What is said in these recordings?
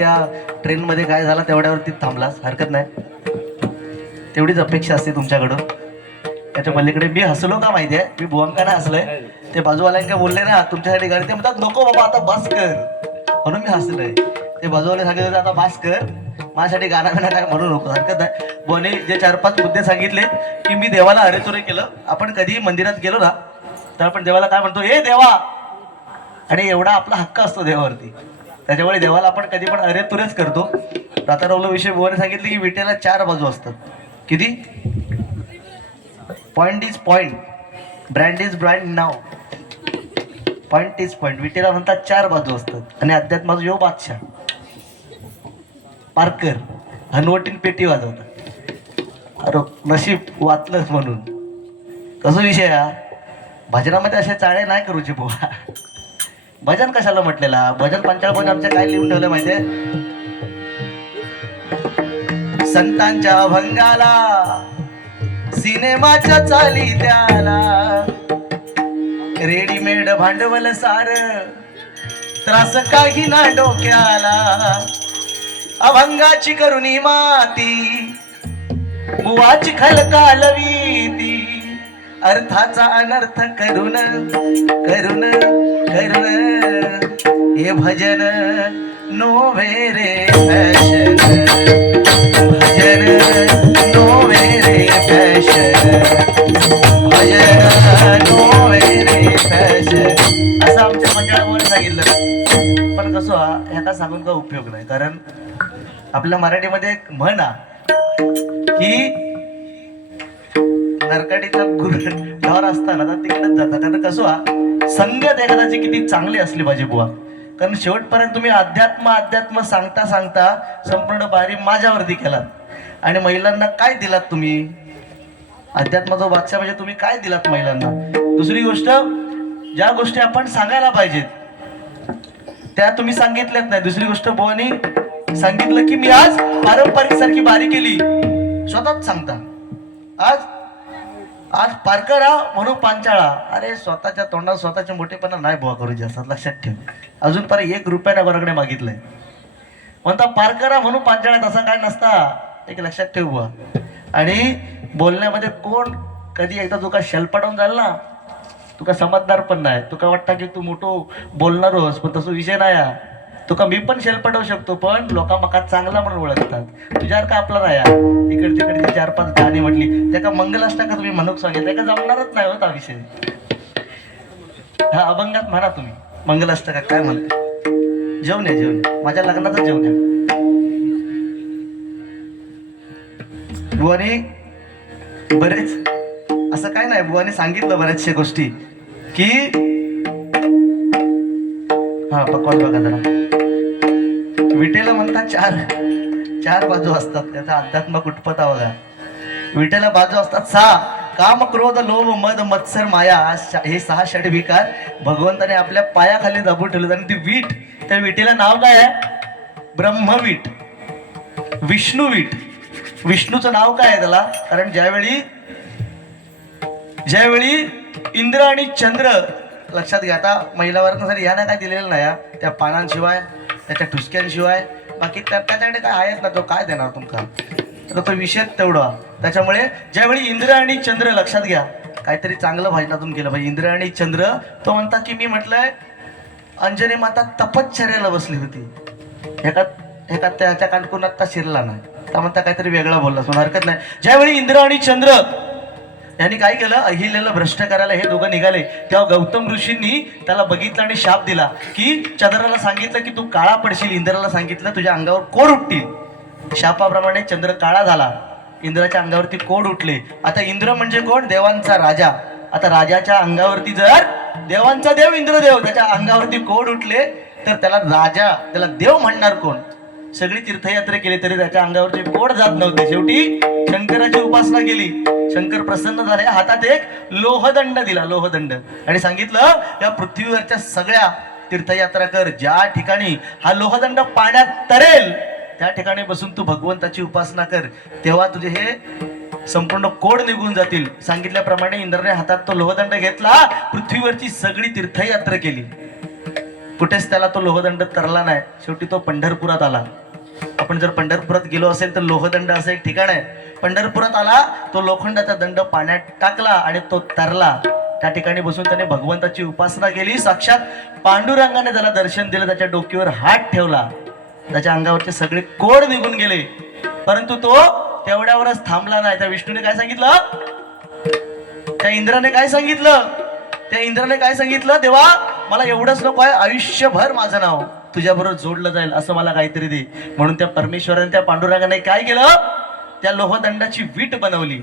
त्या ट्रेनमध्ये काय झालं तेवढ्यावरती थांबलास? हरकत नाही. तेवढीच अपेक्षा असते तुमच्याकडून त्याच्या पलीकडे मी हसलो का माहिती आहे? मी बुवांकाना हसलोय. ते बाजूवाल्यांका बोलले ना तुमच्यासाठी गाडी ते म्हणतात नको बाबा आता बस कर. म्हणून मी हसलोय. ते बाजूवाले सांगितले आता बस कर. माझ्यासाठी गाणं गाणं काय म्हणू नको हरकत नाही. बोने जे चार पाच मुद्दे सांगितले की मी देवाला अरेचोरे केलं. आपण कधीही मंदिरात गेलो ना तर आपण देवाला काय म्हणतो? हे देवा! आणि एवढा आपला हक्क असतो देवावरती. त्याच्यामुळे देवाला आपण कधी पण अरे तुरेच करतो. रातारावला विषय बुवाने सांगितले की विटेला चार बाजू असतात. किती? Point is point brand is brand now point is point विटेला म्हणतात चार बाजू असतात. आणि अध्यात्माचा यो बादशाह. पारकर हनवटीन पेटी वाजवतात. अरे नशीब वाचलंच म्हणून. कसं विषय हा? भजनामध्ये असे चाळे नाही करूचे बुवा. भजन कशाला म्हटलेला? भजन पंचाळ भजन आमच्या काय लिहून ठेवलं माहितीये? संतांच्या भंगाला सिनेमाच्या चाली त्याला रेडीमेड भांडवल सार त्रास काही ना डोक्याला अभंगाची करुणी माती मुवाची खलकालवी ती अर्थाचा अनर्थ करून करून करून. हे भजन नोवे रे फॅशन. भजन नोवे रे फॅशन. भजन नोवे रे फॅशन. असं आमच्या मंडळावर सांगितलं. पण कसं हा ह्याचा सांगून का उपयोग नाही. कारण आपल्या मराठीमध्ये एक म्हण की नरकाटीचा ढोर असताना तर तिकडेच जातात. कारण कसं हा संगत एखाद्याची किती चांगली असली पाहिजे बुवा. कारण शेवटपर्यंत तुम्ही अध्यात्म अध्यात्म सांगता सांगता संपूर्ण बारी माझ्यावरती केलात. आणि महिलांना काय दिलात तुम्ही? अध्यात्माचा बादशाह म्हणजे तुम्ही काय दिलात महिलांना? दुसरी गोष्ट ज्या गोष्टी आपण सांगायला पाहिजेत त्या तुम्ही सांगितल्यात नाही. दुसरी गोष्ट बुवानी सांगितलं की मी आज पारंपरिक सारखी बारी केली. स्वतःच सांगता. आज आज पारकरा म्हणून पांचाळा. अरे स्वतःच्या तोंडात स्वतःच्या मोठेपणा नाही बुवा करू जास्त लक्षात ठेव. अजून पर्यंत एक रुपयाने बरोकडे मागितलंय. म्हणता पारकरा म्हणून पांचाळा तसा काय नसता. एक लक्षात ठेव बुवा. आणि बोलण्यामध्ये कोण कधी एकदा तुका शेलपटवून जाईल ना तुका समजदार पण नाही. तुका वाटतं की तू मोठो बोलणारोस पण तसं विषय नाही हा. तुका मी पण शेलपटवू शकतो पण लोक म्हाका चांगला म्हणून ओळखतात. तुझ्यावर का आपला राया? हा. इकडे तिकडे ती चार पाच गाणी म्हटली त्याका मंगलाष्टका तुम्ही म्हणूक सांगितलं? त्याका जमणारच नाही होता विषय. हा अभंगात म्हणा तुम्ही. मंगलाष्टका काय म्हणते? जेवण या जेवण माझ्या लग्नाचं जेवण या. बुवाने बरेच असं काय नाही बुवाने सांगितलं बऱ्याचशा गोष्टी की हा पकवान बघा जरा. विटेला म्हणतात चार चार बाजू असतात त्याचा अध्यात्म कुटपता बघा. विटेला बाजू असतात सहा. काम क्रोध लोभ मद मत्सर माया श- हे सहा षडविकार भगवंताने आपल्या पायाखाली दाबून ठेवले आणि ती वीट त्या विटेला नाव काय आहे? ब्रह्मवीट. विष्णुवीट. विष्णूचं नाव काय आहे त्याला? कारण ज्यावेळी ज्यावेळी इंद्र आणि चंद्र लक्षात घ्या आता महिलावरनं सर यानं काय दिलेलं नाही त्या पानांशिवाय त्याच्या ठुसक्यांशिवाय बाकी त्या त्याच्याकडे काय आहेत ना तो काय देणार तुमका तर तो विषय तेवढा. त्याच्यामुळे ज्यावेळी इंद्र आणि चंद्र लक्षात घ्या काहीतरी चांगलं भाजनातून केलं पाहिजे. इंद्र आणि चंद्र तो म्हणता की मी म्हटलंय अंजनी माता तपश्चर्याला बसली होती. एका एका त्याच्या कानकुनात आता शिरला नाही. त्या म्हणता काहीतरी वेगळा बोलला म्हणून हरकत नाही. ज्यावेळी इंद्र आणि चंद्र यांनी काय केलं? अहिल्याला भ्रष्ट करायला हे दोघं निघाले. तेव्हा गौतम ऋषींनी त्याला बघितलं आणि शाप दिला की चंद्राला सांगितलं की तू काळा पडशील इंद्राला सांगितलं तुझ्या अंगावर कोड उठतील. शापाप्रमाणे चंद्र काळा झाला. इंद्राच्या अंगावरती कोड उठले. आता इंद्र म्हणजे कोण? देवांचा राजा. आता राजाच्या अंगावरती जर देवांचा देव इंद्रदेव त्याच्या अंगावरती कोड उठले तर त्याला राजा त्याला देव म्हणणार कोण? सगळी तीर्थयात्रा केली तरी त्याच्या अंगावरचे कोड जात नव्हते. शेवटी शंकराची उपासना केली. शंकर प्रसन्न झाले. हातात एक लोहदंड दिला लोहदंड. आणि सांगितलं या पृथ्वीवरच्या सगळ्या तीर्थयात्रा कर. ज्या ठिकाणी हा लोहदंड पाण्यात तरेल त्या ठिकाणी बसून तू भगवंताची उपासना कर. तेव्हा तुझे हे संपूर्ण कोड निघून जातील. सांगितल्याप्रमाणे इंद्रने हातात तो लोहदंड घेतला. पृथ्वीवरची सगळी तीर्थयात्रा केली. कुठेच त्याला तो लोहदंड तरला नाही. शेवटी तो पंढरपुरात आला. आपण जर पंढरपुरात गेलो असेल तर लोहदंड असं एक ठिकाण आहे. पंढरपुरात आला तो लोखंडाचा दंड पाण्यात टाकला आणि तो तरला. त्या ठिकाणी बसून त्याने भगवंताची उपासना केली. साक्षात पांडुरंगाने त्याला दर्शन दिलं त्याच्या डोकीवर हात ठेवला. त्याच्या अंगावरचे सगळे कोड निघून गेले. परंतु तो तेवढ्यावरच थांबला नाही. त्या विष्णूने काय सांगितलं? त्या इंद्राने काय सांगितलं? त्या इंद्राने काय सांगितलं? देवा मला एवढंच नको आहे आयुष्यभर माझं नाव. तुझ्याबरोबर जोडलं जाईल असं मला काहीतरी दे. म्हणून त्या परमेश्वराने त्या पांडुरंगाने काय केलं? त्या लोहदंडाची वीट बनवली.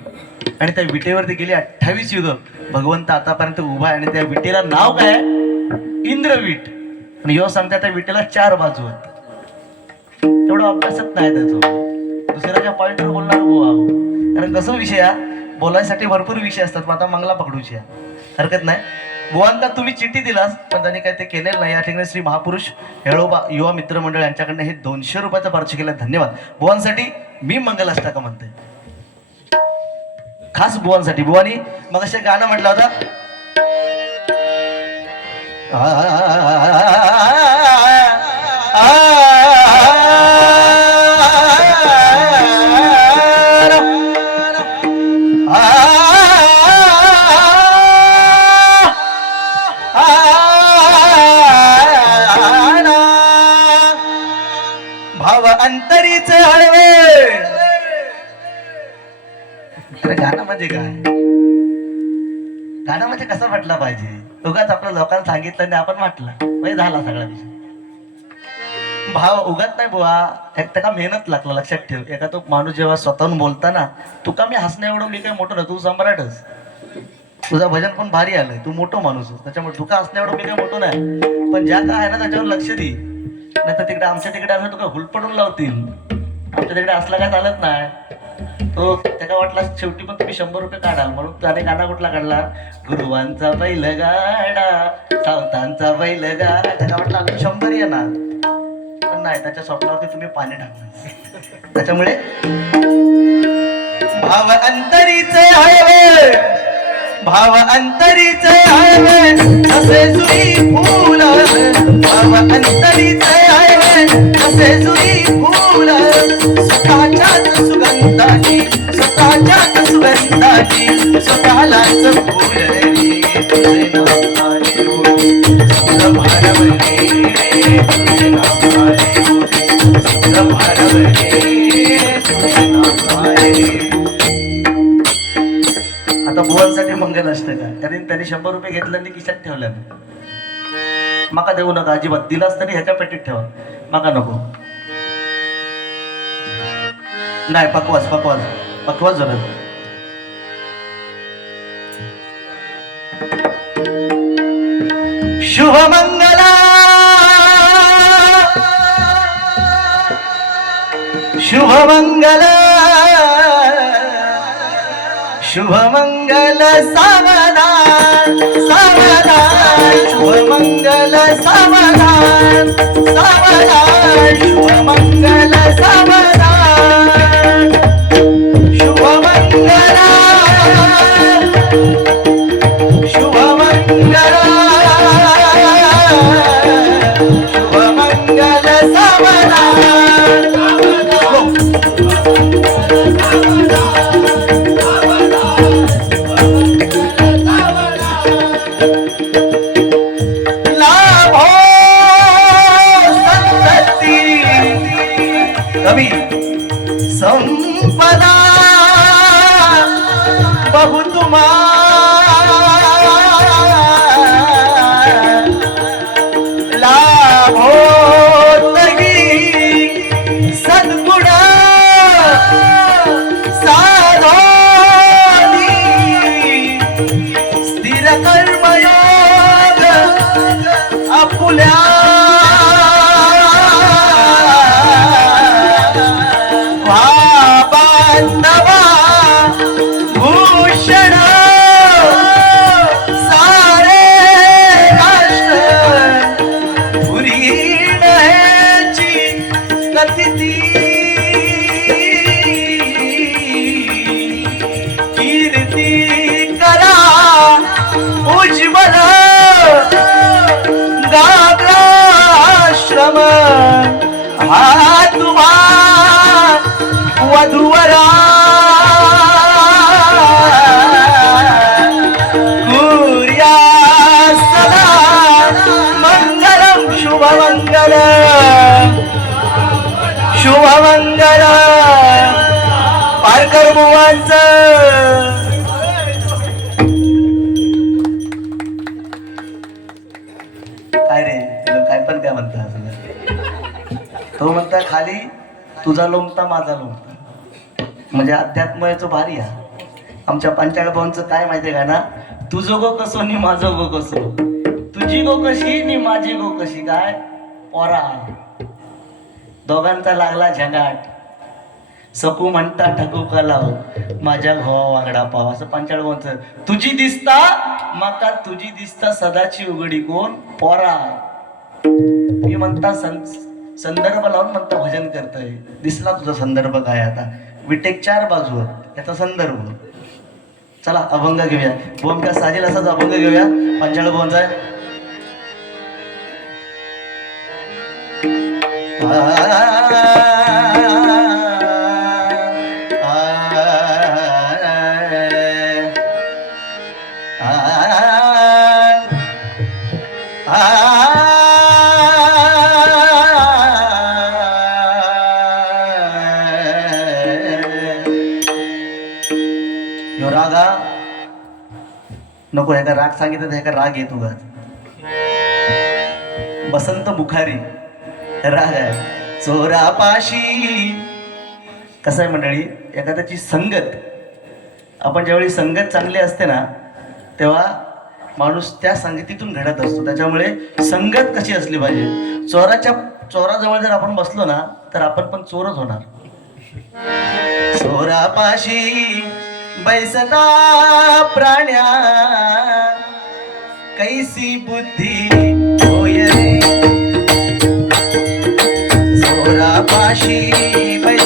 आणि त्या विटेवरती गेली अठ्ठावीस युग. भगवंत आतापर्यंत उभा आहे आणि त्या विटेला नाव काय इंद्रवीट. आणि यो सांगता त्या विटेला चार बाजू आहेत. तेवढं अभ्यासच नाही त्याचं. दुसऱ्याच्या पॉईंटवर बोलणार हो कारण कसं विषय बोलायसाठी भरपूर विषय असतात मग आता मंगला पकडूची हरकत नाही. बुवांना तुम्ही चिठ्ठी दिलास पण त्यांनी काय ते केलेलं नाही या ठिकाणी श्री महापुरुष हेळोबा युवा मित्र मंडळ यांच्याकडनं हे दोनशे रुपयाचं पार्च केलं धन्यवाद बुवांसाठी मी मंगल अष्टका म्हणते खास बुवांसाठी बुवानी मग असे गाणं म्हटलं होतं म्हटलं पाहिजे. उगाच आपल्या लोकांना सांगितलं आणि आपण म्हटलं. म्हणजे झाला सगळा विषय. भाव उगाच नाही बुवा. एक त्याला मेहनत लागला लक्षात ठेव. एका तो माणूस जेव्हा स्वतःहून बोलताना तुका मी हसण्या एवढं? मी काय मोठं ना तू सम्राटच. तुझं भजन पण भारी आलंय. तू मोठं माणूस त्याच्यामुळे तुका हसण्या एवढं? मी काय मोठं नाही. पण ज्या काय आहे ना त्याच्यावर लक्ष दे. नाही तर तिकडे आमच्या तिकडे असं तुका हुलपडून लावतील. आमच्या तिकडे असलं काय चालत नाही. तो त्याला वाटला शेवटी पण तुम्ही शंभर रुपये काढाल. म्हणून त्याने गाणा कुठला काढला? गुरुवांचा बैल गाडा सावतांचा बैल गाडा त्याला वाटला अजून शंभर येणार. पण नाही त्याच्या स्वप्नावरती तुम्ही पाणी टाकणार त्याच्यामुळे भाव अंतरीचे हळवे भाव अंतरीचे हळवे असे जुई आता बुवांसाठी मंगल असतं का? कारण त्यांनी शंभर रुपये घेतलं आणि किशात ठेवलं माका देऊ नका अजिबात. दिला तरी ह्याच्या पेटीत ठेवा. माका नको. नाही पकवास पकवास. पकवास जरा. शुभमंगला। शुभमंगला। शुभमंगल सावना सावना शुभमंगल सावना सावना शुभमंगल सावना तुझा लोमता माझा लोमता. म्हणजे अध्यात्म याचं भारी आहे. आमच्या पंचाळ भाऊंचं काय माहितीये का ना? तुझं गो कसो नि माझं गो कसो? तुझी गो कशी नि माझी गो कशी? काय? पोरा दोघांचा लागला झगाट. सकू म्हणता ठकू कलाव माझ्या घोवा वागडा पाव. असं पंचाळ तुझी दिसता माका तुझी दिसता सदाची उघडी कोण? पोरा मी म्हणता सं संदर्भ लावून म्हणता भजन करतोय. दिसला तुझा संदर्भ काय आता? विटेक चार बाजू आहेत याचा संदर्भ. चला अभंग घेऊया. भूमिका साजेल असाच अभंग घेऊया. पंचाळ भवनचा आहे. नको ह्याका राग सांगितलं तर ह्याका राग येत उगाच. बसंत बुखारी राग आहे. चोरापाशी. कसं आहे मंडळी एखाद्याची संगत आपण ज्यावेळी संगत चांगली असते ना तेव्हा माणूस त्या संगतीतून घडत असतो. त्याच्यामुळे संगत कशी असली पाहिजे? चोराच्या चोराजवळ जर आपण बसलो ना तर आपण पण चोरच होणार. चोरापाशी. बैसता प्राण्या कैसी बुद्धी होय रे? चोरापाशी बैसता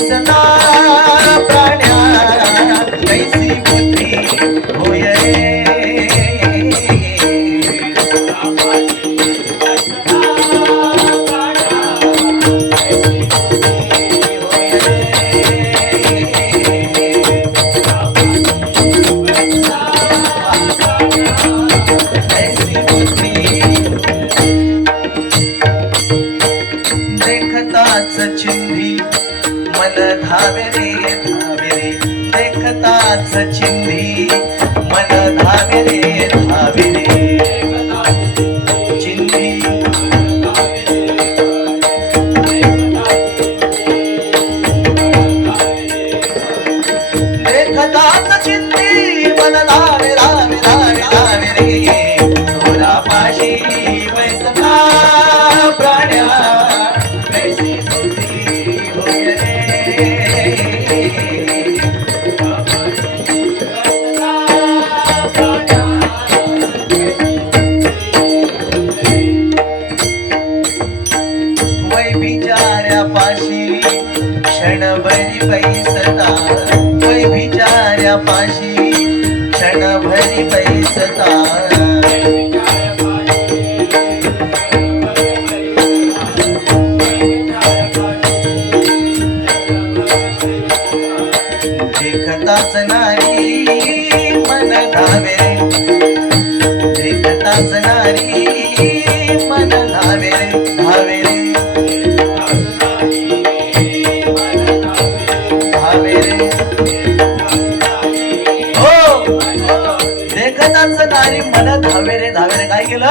नारी धावे रे धावे रे. काय केलं?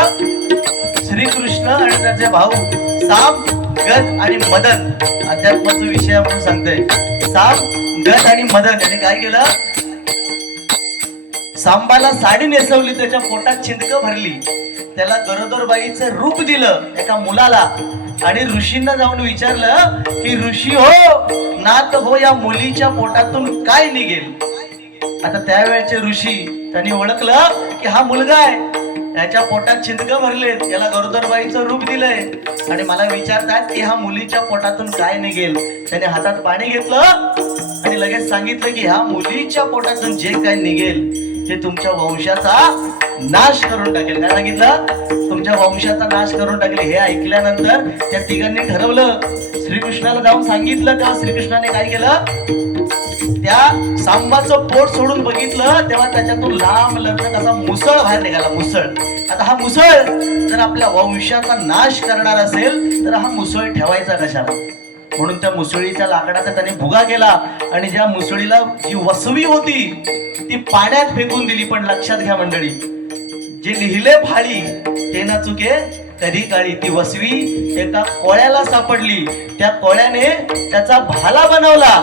श्रीकृष्ण आणि त्याचे भाऊ साम गद आणि मदन. अध्यात्माचा विषय आपण सांगतोय. साम गद आणि मदन. यांनी काय केलं? सांबाला साडी नेसवली त्याच्या पोटात छिंदक भरली. त्याला गरोदरबाईचं रूप दिलं एका मुलाला. आणि ऋषींना जाऊन विचारलं की ऋषी हो नात हो या मुलीच्या पोटातून काय निघेल? आता त्यावेळेचे ऋषी त्यांनी ओळखलं की हा मुलगा आहे. याच्या पोटात छिंदक भरलेत. याला गरोदरबाईचं रूप दिलंय. आणि मला विचारतात की हा मुलीच्या पोटातून काय निघेल? त्याने हातात पाणी घेतलं आणि लगेच सांगितलं की ह्या मुलीच्या पोटातून जे काय निघेल ते तुमच्या वंशाचा नाश करून टाकेल. काय सांगितलं? तुमच्या वंशाचा नाश करून टाकेल. हे ऐकल्यानंतर त्या तिघांनी ठरवलं. श्रीकृष्णाला जाऊन सांगितलं का? श्रीकृष्णाने काय केलं? त्या सांबाचं पोट सोडून बघितलं तेव्हा त्याच्यातून लांब लढत असा मुसळ बाहेर निघाला मुसळ. आता हा मुसळ जर आपल्या वंशाचा नाश करणार असेल तर हा मुसळ ठेवायचा कशाला? म्हणून त्या मुसळीच्या लाकडाचा त्याने भुगा केला आणि ज्या मुसळीला जी वसवी होती ती पाण्यात फेकून दिली. पण लक्षात घ्या मंडळी जे लिहिले फाळी ते ना चुके कधी काळी. ती वसवी एका कोळ्याला सापडली. त्या कोळ्याने त्याचा भाला बनवला.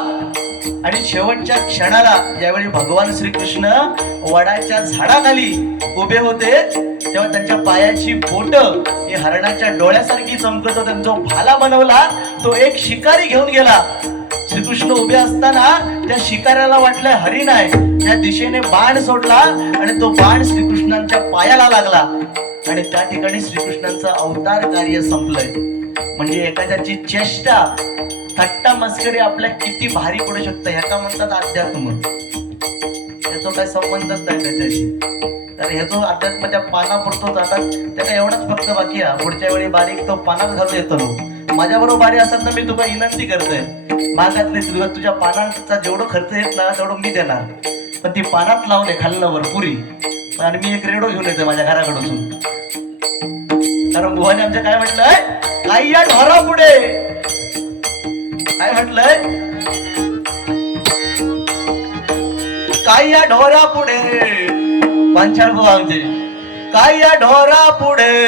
आणि शेवटच्या क्षणाला ज्यावेळी भगवान श्रीकृष्ण वडाच्या झाडाखाली उभे होते तेव्हा त्यांच्या पायाची बोट ही हरणाच्या डोळ्यासारखी चमकत त्यांचा भाला बनवला तो एक शिकारी घेऊन गेला. श्रीकृष्ण उभे असताना त्या शिकाऱ्याला वाटलं हरिण आहे त्या दिशेने बाण सोडला आणि तो बाण श्रीकृष्णांच्या पायाला लागला. आणि त्या ठिकाणी श्रीकृष्णांचं अवतार कार्य संपलंय. म्हणजे एखाद्याची चेष्टा थट्टा मस्करी आपल्या किती भारी पडू शकतं ह्याचा म्हणतात अध्यात्म. याचा काय संबंधच नाही त्याच्याशी. तर ह्याचो अध्यात्म त्या पाना पुरतो जातात त्याला एवढाच फक्त बाकी आहे. पुढच्या वेळी बारीक तो पानात घालू येतो. माझ्या बरोबर बारी असतात ना मी तुला विनंती करतोय. मागातले तुझ्या तुझ्या पानांचा जेवढं खर्च येत ना तेवढं मी देणार. पण ती पानात लावले खाल्ल्यावर पुरी आणि मी एक रेडो घेऊन येतोय माझ्या घराकडून. कारण बुवाने आमच्या काय म्हटलंय? काही या ढोरा पुढे काय म्हटलंय? काही या ढोरा पुढे पांचाळ भाऊ आमचे. काय या ढोरा पुढे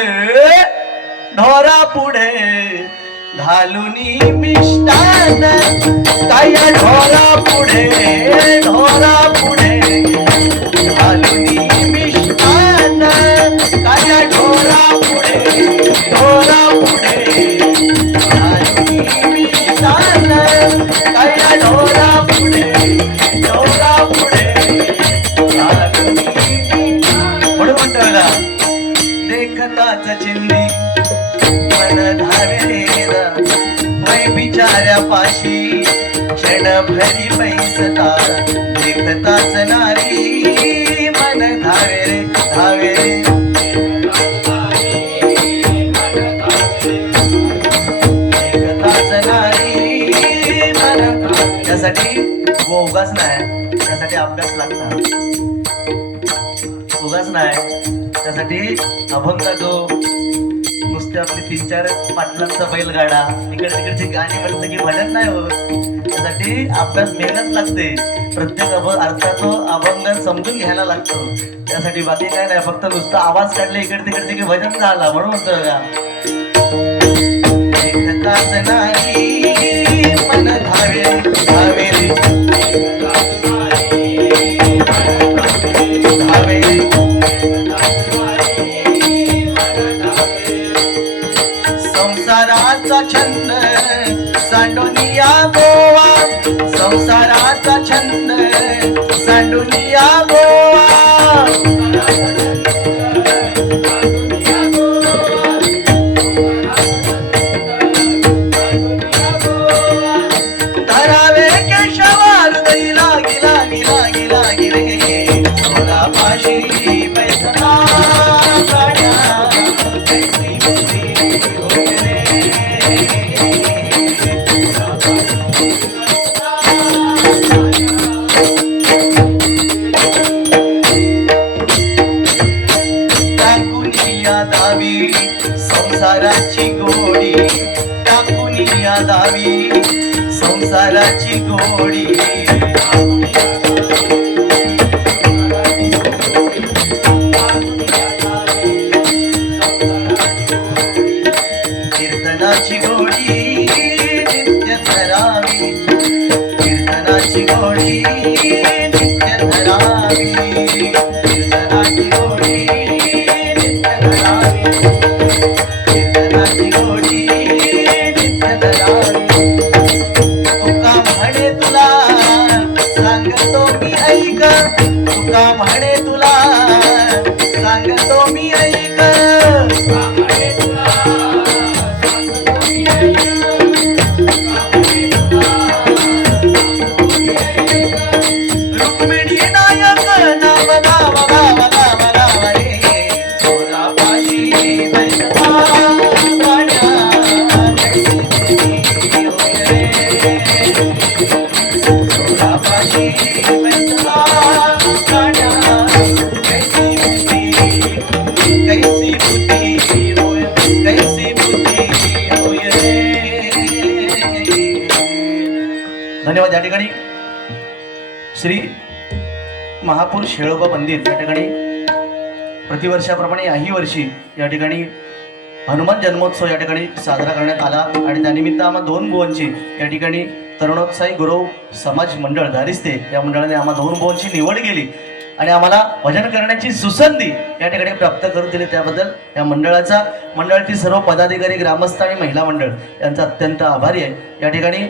ढोरा पुढे घालून मिष्टान. काय या ढोरा पुढे ढोरा पुढे घालून पाशी क्षण भरी पैसता एकताच नारी. वो उगाच नाही. त्यासाठी अभ्यास लागतात उगाच नाही. त्यासाठी अभंग जो नुसते आपले तीन चार पाटलांचा बैलगाडा इकडे तिकडची गाणी म्हटलं की भजन नाही होत. त्यासाठी अभ्यास मेहनत लागते. प्रत्येक अभ अर्थाचं अभंग समजून घ्यायला लागतो. त्यासाठी बाकी काय नाही. फक्त नुसतं आवाज काढले इकडे तिकडचे की भजन झाला म्हणून म्हणतो बघा. एकताच नाही मन धावे. छंद सांडुनिया गोवा संसाराचा छंद सांडुनिया गोवा. कोल्हापूर शेळोबा मंदिर या ठिकाणी प्रतिवर्षाप्रमाणे याही वर्षी या ठिकाणी हनुमान जन्मोत्सव या ठिकाणी साजरा करण्यात आला आणि त्यानिमित्त आम्हा दोन बुवांची या ठिकाणी तरुणोत्साही गुरव समाज मंडळ धारिस्ते या मंडळाने आम्हा दोन बुवांची निवड केली आणि आम्हाला भजन करण्याची सुसंधी या ठिकाणी प्राप्त करून दिली. त्याबद्दल या मंडळाचा मंडळातील सर्व पदाधिकारी ग्रामस्थ आणि महिला मंडळ यांचा अत्यंत आभारी आहे. या ठिकाणी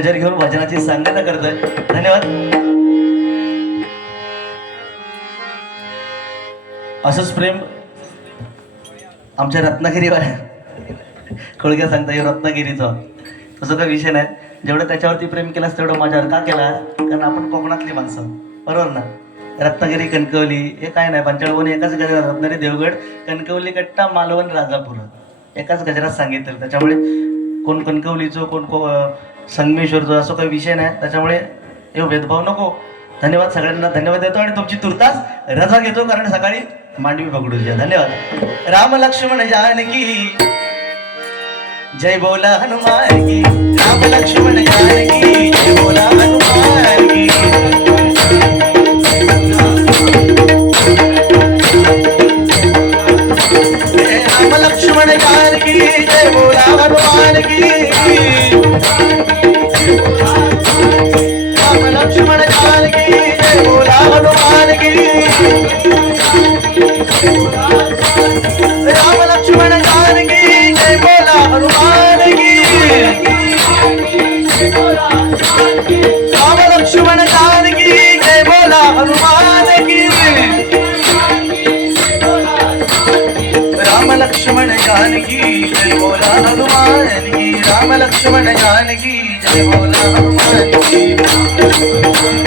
गजर घेऊन भजनाची सांगता करतोय. धन्यवाद. असंच प्रेम आमच्या रत्नागिरीवर खोळक्या सांगता येईल रत्नागिरीचं. तसं काही विषय नाही. जेवढं त्याच्यावरती प्रेम केलास तेवढं माझ्यावर का केला कारण आपण कोकणातली माणसं. बरोबर ना? रत्नागिरी कणकवली हे काय नाही. पंचाळवून एकाच गजरात. रत्नागिरी देवगड कणकवली कट्टा मालवण राजापूर. एकाच गजरात सांगितलं. त्याच्यामुळे कोण कणकवलीचं कोण को संगमेश्वरचा असं काही विषय नाही. त्याच्यामुळे हे भेदभाव नको. धन्यवाद सगळ्यांना. धन्यवाद देतो आणि तुमची तुर्तास रजा घेतो कारण सकाळी मांडवी पकडूया धन्यवाद. राम लक्ष्मण जानकी. जय बोला हनुमान की. राम लक्ष्मण जानकी. जय बोला हनुमान की. राम लक्ष्मण जानकी. जय बोला हनुमान की. हनुमान की राम लक्ष्मण जय बोला हनुमान की राम लक्ष्मण की राम लक्ष्मण जानकी जय बोला हनुमान की राम लक्ष्मण जानकी जय बोला हनुमान की।